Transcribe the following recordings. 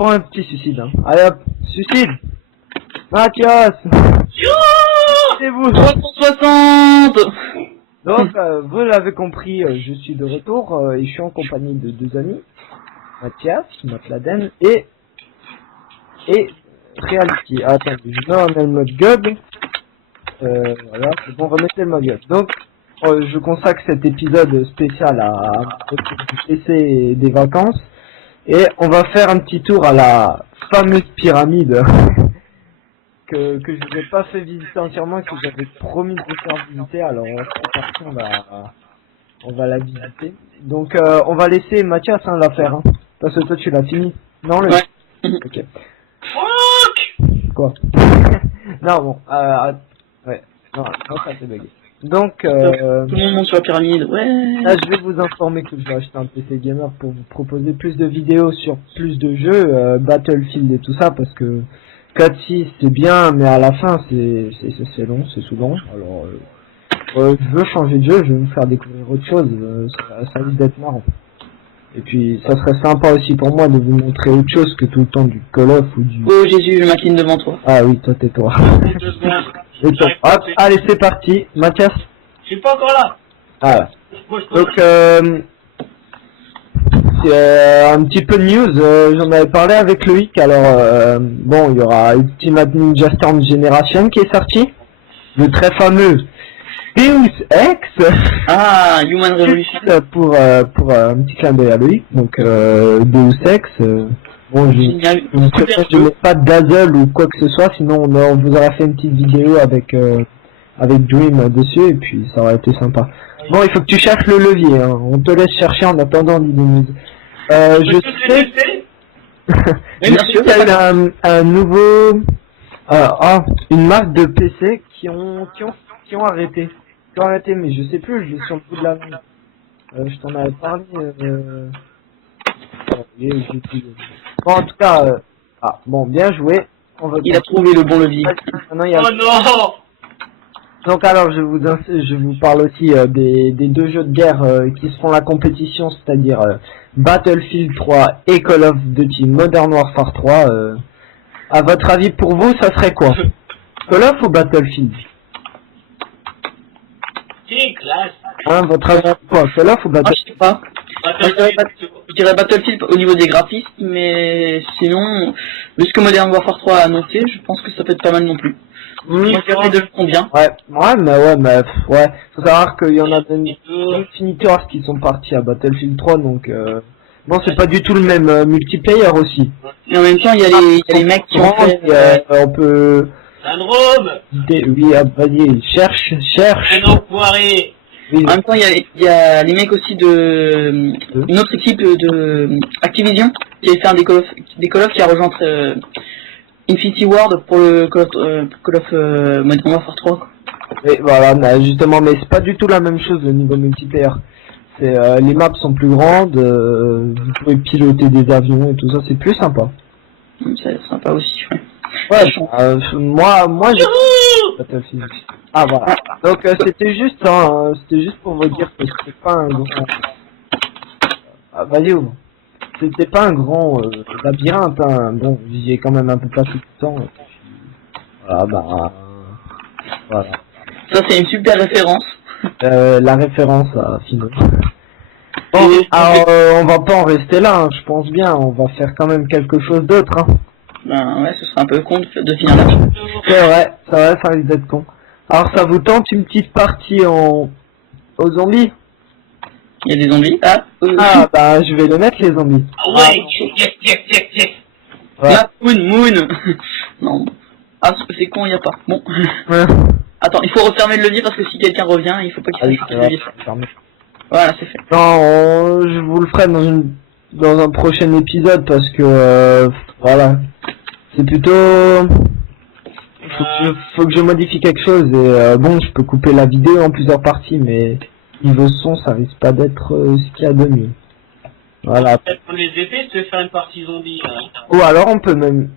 pas un petit suicide, hein. Allez hop, suicide. Mathias. C'est vous. 360. Donc, vous l'avez compris, je suis de retour et je suis en compagnie de deux amis. Mathias, Matladen et Reality. Attendez, je mets en mode God. Voilà, c'est bon, remettez le mode God. Donc, je consacre cet épisode spécial à du PC et des vacances. Et on va faire un petit tour à la fameuse pyramide que je vous ai pas fait visiter entièrement, que j'avais promis de vous faire visiter. Alors, c'est parti, on va la visiter. Donc, on va laisser Mathias la faire. Hein, parce que toi, tu l'as fini. Non, le... Ouais. Ok. Quoi? Non, bon, ouais. Non, ça c'est bugué. Donc, Tout le monde monte sur la pyramide. Ouais. là, je vais vous informer que je vais acheter un PC gamer pour vous proposer plus de vidéos sur plus de jeux, Battlefield et tout ça, parce que 4-6 c'est bien, mais à la fin c'est long, c'est souvent. Alors, je veux changer de jeu, je veux me faire découvrir autre chose, ça risque d'être marrant. Et puis, ça serait sympa aussi pour moi de vous montrer autre chose que tout le temps du Call of ou du... Oh Jésus, je m'incline devant toi. Ah oui, toi tais-toi. Et toi. Hop, allez, c'est parti. Mathias. Je suis pas encore là. Ah Moi, je donc, c'est un petit peu de news, j'en avais parlé avec Loïc, alors, bon, il y aura Ultimate Ninja Storm Generation qui est sorti, le très fameux Deus Ex, Ah, Human Revolution. pour un petit clin d'œil à Loïc, donc, Deus Ex, bon, Génial. je préfère que je mette pas de dazzle ou quoi que ce soit, sinon on vous aurait fait une petite vidéo avec Dream dessus, et puis ça aurait été sympa. Bon, il faut que tu cherches le levier, hein. On te laisse chercher en attendant l'idée news. Je sais Oui, bien sûr. qu'il y a eu un nouveau, une marque de PC qui ont arrêté. Qui ont arrêté, mais je sais plus, je l'ai sur le bout de la main. Je t'en avais parlé, j'ai plus. Bon, en tout cas, bon, bien joué. Il a trouvé le bon levier. Maintenant, il y a... Oh non. Donc alors je vous parle aussi des deux jeux de guerre qui se font la compétition, c'est-à-dire Battlefield 3 et Call of Duty Modern Warfare 3. À votre avis, pour vous, ça serait quoi? Call of ou Battlefield? C'est classe. Hein, votre avis, quoi? Call of ou Ah, Battlefield? je sais pas. Je dirais Battlefield au niveau des graphismes, mais sinon, vu ce que Modern Warfare 3 a annoncé, je pense que ça peut être pas mal non plus. Moi, je dirais les deux sont bien. Ouais, faut savoir qu'il y en a Infinity Wars qui sont partis à Battlefield 3, donc bon, c'est pas du tout le même multiplayer aussi. Et en même temps, il y a les mecs qui ont fait... on peut... Syndrome. Oui, vas-y, cherche. Un enfoiré. Oui, En même temps, il y a les mecs aussi de une autre équipe de Activision qui avait fait des Call of qui a rejoint Infinity Ward pour le Call of Modern Warfare 3. Quoi. et voilà, justement, mais c'est pas du tout la même chose au niveau multiplayer. C'est les maps sont plus grandes, vous pouvez piloter des avions et tout ça, c'est plus sympa. C'est sympa aussi. Ouais. Moi, j'ai Battlefield. Ah voilà. Donc c'était juste pour vous dire que c'était pas un grand. Vas-y, ouvre. C'était pas un grand labyrinthe, hein. Bon, j'y ai quand même un peu passé tout le temps. Voilà, voilà. Ça, c'est une super référence. La référence à Fino. Bon, alors on va pas en rester là, hein, je pense bien, on va faire quand même quelque chose d'autre. Hein. Ben ouais, ce serait un peu con de finir là. C'est vrai, ça risque d'être con. Alors ça vous tente une petite partie aux zombies? Il y a des zombies. Ah bah je vais les mettre les zombies. Ah ouais, yes. Ouais. Moon. Non. Ah, c'est con, il y a pas. Bon. Ouais. Attends, il faut refermer le levier parce que si quelqu'un revient, il faut pas qu'il fasse le levier. Voilà, c'est fait. Non, je vous le ferai dans un prochain épisode parce que voilà, c'est plutôt faut que je modifie quelque chose et bon, je peux couper la vidéo en plusieurs parties, mais niveau son, ça risque pas d'être ce qu'il y a de mieux. Voilà. Peut-être pour les effets, je te faire une partie zombie. Hein. Ou alors on peut même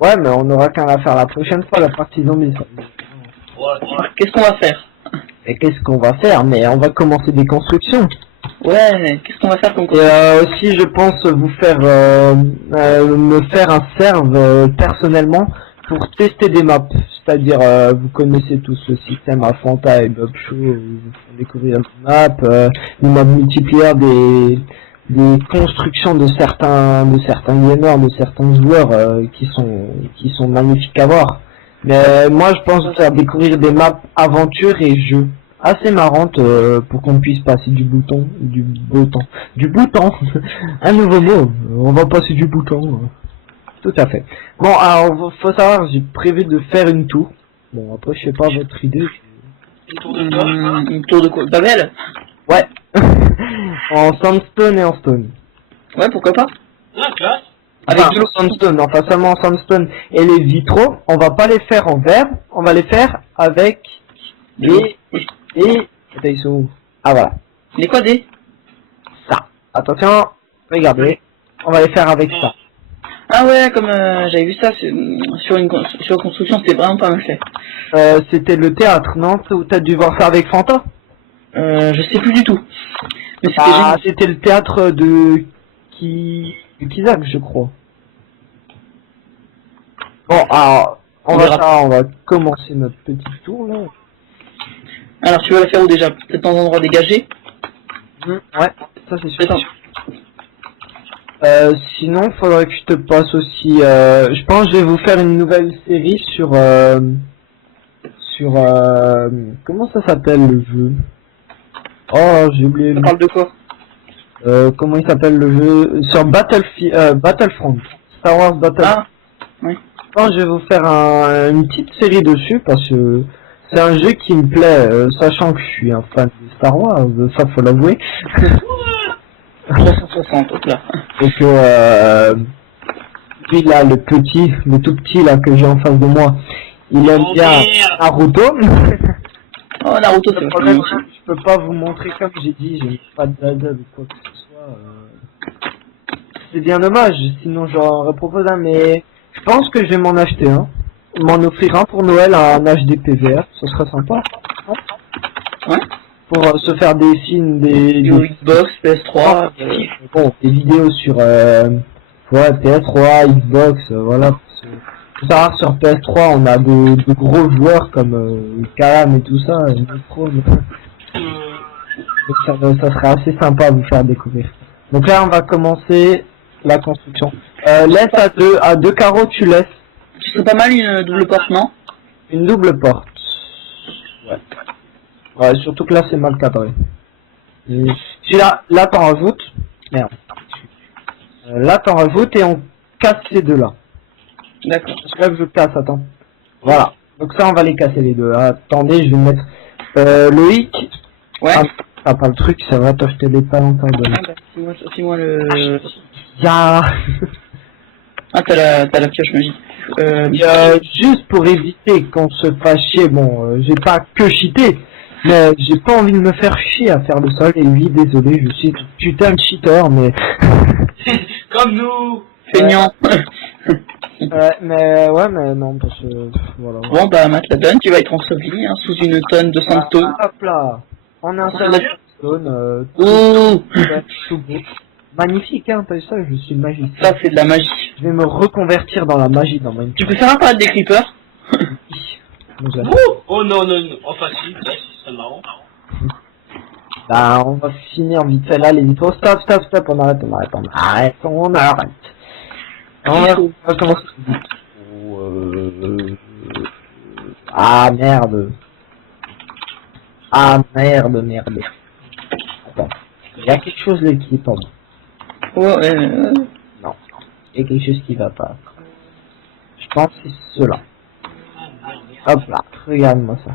ouais, mais on aura qu'à la faire la prochaine fois, la partie zombie. Ça. Ouais. Qu'est-ce qu'on va faire? Et qu'est-ce qu'on va faire? Mais on va commencer des constructions. Ouais, qu'est-ce qu'on va faire comme Et quoi? aussi, je pense vous faire me faire un serve personnellement pour tester des maps. C'est-à-dire, vous connaissez tous le système à Fanta et Bob Show, où vous font découvrir des maps multiplayer, des constructions de certains gamers, de certains joueurs qui sont magnifiques à voir. Mais moi, je pense faire découvrir des maps aventure et jeux assez marrantes pour qu'on puisse passer du bouton, du beau temps, du bouton, un nouveau mot. On va passer du bouton. Tout à fait. Bon, alors faut savoir, j'ai prévu de faire une tour. Bon, après, je sais pas votre idée. Une tour de quoi? Une tour de quoi? Babel? Ouais. En sandstone et en stone. Ouais, pourquoi pas? Ah, classe. Avec du sandstone, enfin seulement en sandstone. Et les vitraux, on va pas les faire en verre, on va les faire avec des... Attends, ils sont où? Ah voilà. Les quoi des? Ça. Attention, regardez. On va les faire avec ça. Ah ouais, comme j'avais vu ça sur une construction, c'était vraiment pas mal fait. C'était le théâtre, non? Ou t'as dû voir ça avec Fanta? Je sais plus du tout. Mais c'était Ah, génial. c'était le théâtre de Kizak, je crois. Bon, alors, on va commencer notre petite tour, là. Alors tu vas la faire où déjà? Peut-être dans un endroit dégagé? Ouais, ça c'est sûr. Attends. Sinon, faudrait que je te passe aussi. Je pense que je vais vous faire une nouvelle série sur comment ça s'appelle le jeu? Oh, j'ai oublié. Ça parle de quoi? Comment il s'appelle le jeu? Sur Battlefront. Star Wars Battlefront. Ah, oui. Je pense que je vais vous faire une petite série dessus parce que c'est un jeu qui me plaît, sachant que je suis un fan de Star Wars, ça faut l'avouer. 360, hop là. Et que lui là, le tout petit là que j'ai en face de moi, il aime Oh, bien merde. Naruto. Oh, Naruto, c'est Le vachement problème, bien aussi. je peux pas vous montrer comme j'ai dit, j'ai pas de dada ou quoi que ce soit. C'est bien dommage, sinon j'aurais proposé un, mais je pense que je vais m'en acheter un. M'en offrir un pour Noël à un HD PVR, ce serait sympa. Ouais. Pour se faire des films, des Xbox, PS3, bon, des vidéos sur ouais, PS3, Xbox, voilà. Faut savoir sur PS3 on a de gros joueurs comme Kalam et tout ça, Nitro, donc ça serait assez sympa à vous faire découvrir. Donc là on va commencer la construction. Laisse à deux carreaux, tu laisses Ce serait pas mal une double porte, non? une double porte. Ouais. Ouais, surtout que là c'est mal cadré. Si là t'en rajoutes, merde. Là t'en rajoutes et on casse ces deux là. D'accord. Parce que là que je casse, attends. Voilà. Donc ça on va les casser les deux. Attendez, je vais mettre Loïc. Ouais. Ah, t'as pas le truc, ça va t'acheter des pas encore de Ah, bah, fais-moi le... Ya. Ah, t'as la pioche magique. Juste pour éviter qu'on se fasse chier, bon, j'ai pas que cheaté, mais j'ai pas envie de me faire chier à faire le sol, et oui, désolé, je suis putain de cheater, mais... Comme nous. Feignant. mais non, parce que, voilà. Bon, bah, Matt la donne, tu vas être enseveli, hein, sous une tonne de sandstone. Hop là, on a un seul stone, Ouh, tout beau. Magnifique, hein, t'as vu ça, je suis magicien. ça, c'est de la magie. Je vais me reconvertir dans la magie dans Minecraft. Tu peux faire apparaître des creepers? Oh non, non, non. Enfin, si, là, ce serait marrant. Bah, on va finir vite fait là, les vitraux. Stop, on arrête. On va commencer. Ah, merde. Attends. Il y a quelque chose là qui est pas bon. Ouais, Non. Il y a quelque chose qui va pas. Je pense que c'est cela. Hop là, regarde-moi ça.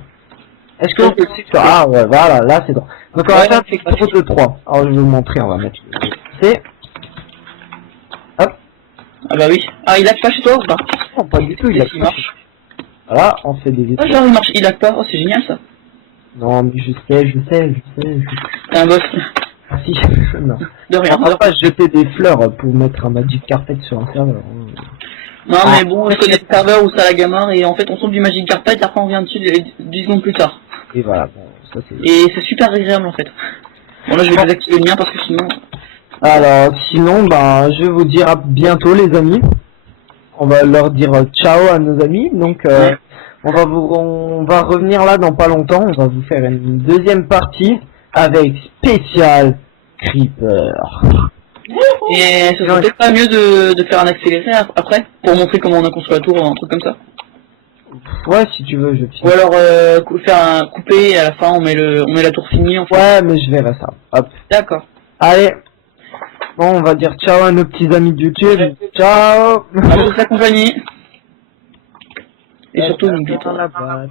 Est-ce que on peut le ça? Ah ouais, voilà, là c'est bon. Donc on va faire un tour de 3. Alors je vais vous montrer, on va mettre c'est. Hop. Ah bah oui. Ah, il lag pas chez toi ou pas? Non, pas du tout, il a Il marche. Voilà, on fait des Ah, vitraux. genre il marche, il lag pas. Oh, c'est génial ça. Non, mais je sais. T'es un boss. Si, non. De rien. On va pas jeter des fleurs pour mettre un Magic Carpet sur un serveur. Non, mais bon, je connais le serveur où ça lag à mort et en fait on tombe du Magic Carpet et après on vient dessus 10 secondes plus tard. Et voilà, bon, ça c'est... Et c'est super agréable en fait. Bon là je vais désactiver le mien parce que sinon... Alors, sinon, ben, je vais vous dire à bientôt, les amis. On va leur dire ciao à nos amis. Donc, Ouais. on va revenir là dans pas longtemps. On va vous faire une deuxième partie avec spécial Creeper. Et ce serait peut-être pas mieux de faire un accéléré après, pour montrer comment on a construit la tour ou un truc comme ça. Ouais, si tu veux, je Ou alors faire un coupé et à la fin on met la tour finie en fait. Ouais, mais je verrai ça. Hop. D'accord. Allez. Bon, on va dire ciao à nos petits amis de YouTube. Ciao. À toute la compagnie. Et surtout n'oubliez pas. la boîte.